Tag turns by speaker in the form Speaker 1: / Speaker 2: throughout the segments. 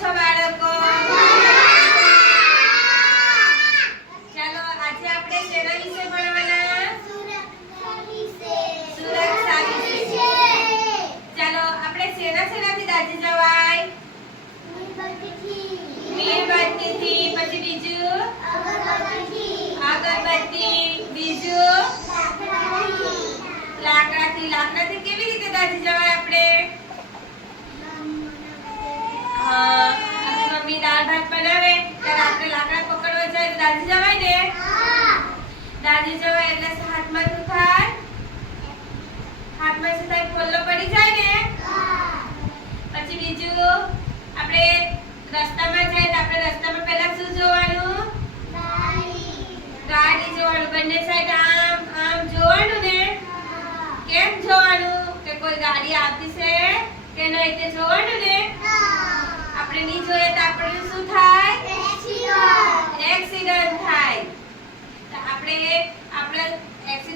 Speaker 1: છો બાળકો? ચાલો, આજે આપણે શેના વિશે ભણવાના? ચાલો, આપણે શેના શેનાથી દાજી જવાય? મીણબત્તીથી. પછી બીજું? અગરબત્તી. બીજું? લાકડાથી. લાકડાથી કેવી રીતે દાજી જવાય? દાદી જવાય એટલે હાથમાં શું થાય? હાથમાં શું થાય? ફોલ્લો પડી જાય ને? પછી બીજું, આપણે રસ્તામાં જાય તો આપણે રસ્તામાં પહેલા શું જોવાનું? ગાડી જોવાનું. બંને સાઈડ આમ આમ જોવાનું ને? કેમ જોવાનું? કે કોઈ ગાડી આવતી છે કે નહીં તે જોવાનું ને આપણે નહીં જોઈએ તો આપણે શું થાય એક્સિડન્ટ થાય તો આપણે આપણે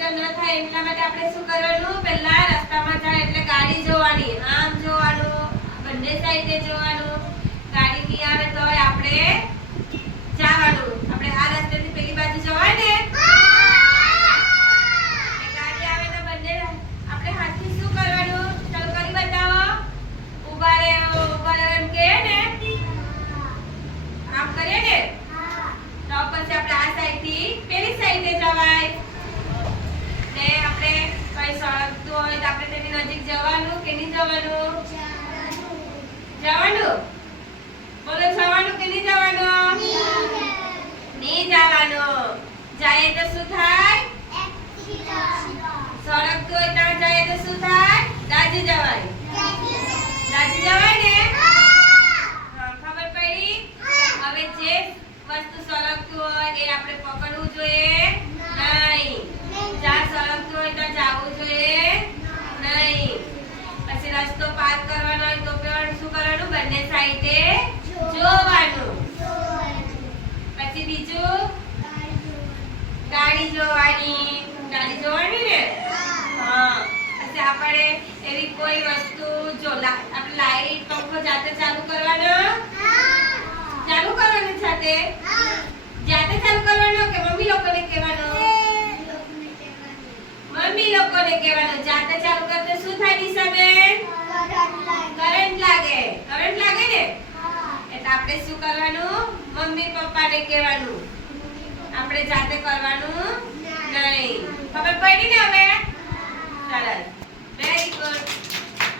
Speaker 1: એક્સિડન્ટ ન થાય, એટલા માટે આપણે શું કરવાનું? પહેલા રસ્તામાં જાય એટલે ગાડી જોવાની, આમ જોવાનું, બંને સાઈડે જોવાનું. ગાડી નહીં આવે તો આપણે જવાનું આપણે આ રસ્તેથી પેલી બાજુ જવાય ને એ ગાડી આવે તો બંને આપણે હાથથી શું કરવાનું ચાલો કરી બતાવો ઊભા રહે ઊભા રહે એમ કહે ને આમ કરીએ ને તો પછી આપણે આ સાઈડથી પેલી સાઈડે જવાય ને આપણે કઈ સળગતું હોય તો આપણે તેની નજીક જવાનું? જવાનું? જવાનું બોલો જવાનું કે નહીં જવાનું? નહીં જવાનું. જાય તો શું થાય? સળગતું હોય ત્યાં જાય તો શું થાય? દાજી જવાય. દાજી જવાય ને? ખબર પડી? હવે જે વસ્તુ સળગતું હોય એ આપણે પકડવું જોઈએ નહીં જ્યાં સળગતું હોય ત્યાં જાવું જોઈએ નહીં પછી રસ્તો પાર કરવાનો હોય તો પણ શું કરવાનું બંને સાઈડે? જોવાનું. પછી બીજું? ગાડી જોવાની. ગાડી જોવાની ને હા પછી આપણે એવી કોઈ વસ્તુ જો લા- આપણે લાઈટ પંખો જાતે ચાલુ કરવાનો ચાલુ કરવાનો જાતે જાતે ચાલુ કરવાનો કે મમ્મી લોકોને કહેવાનો મમ્મી લોકોને કહેવાનો જાતે ચાલુ કરતે શું થાય નિશાબેન કરંટ લાગે કરંટ લાગે ને એટલે આપણે શું કરવાનું? મમ્મી પપ્પાને કહેવાનું. આપણે જાતે કરવાનું? નહીં. ખબર પડી ને હવે? સરસ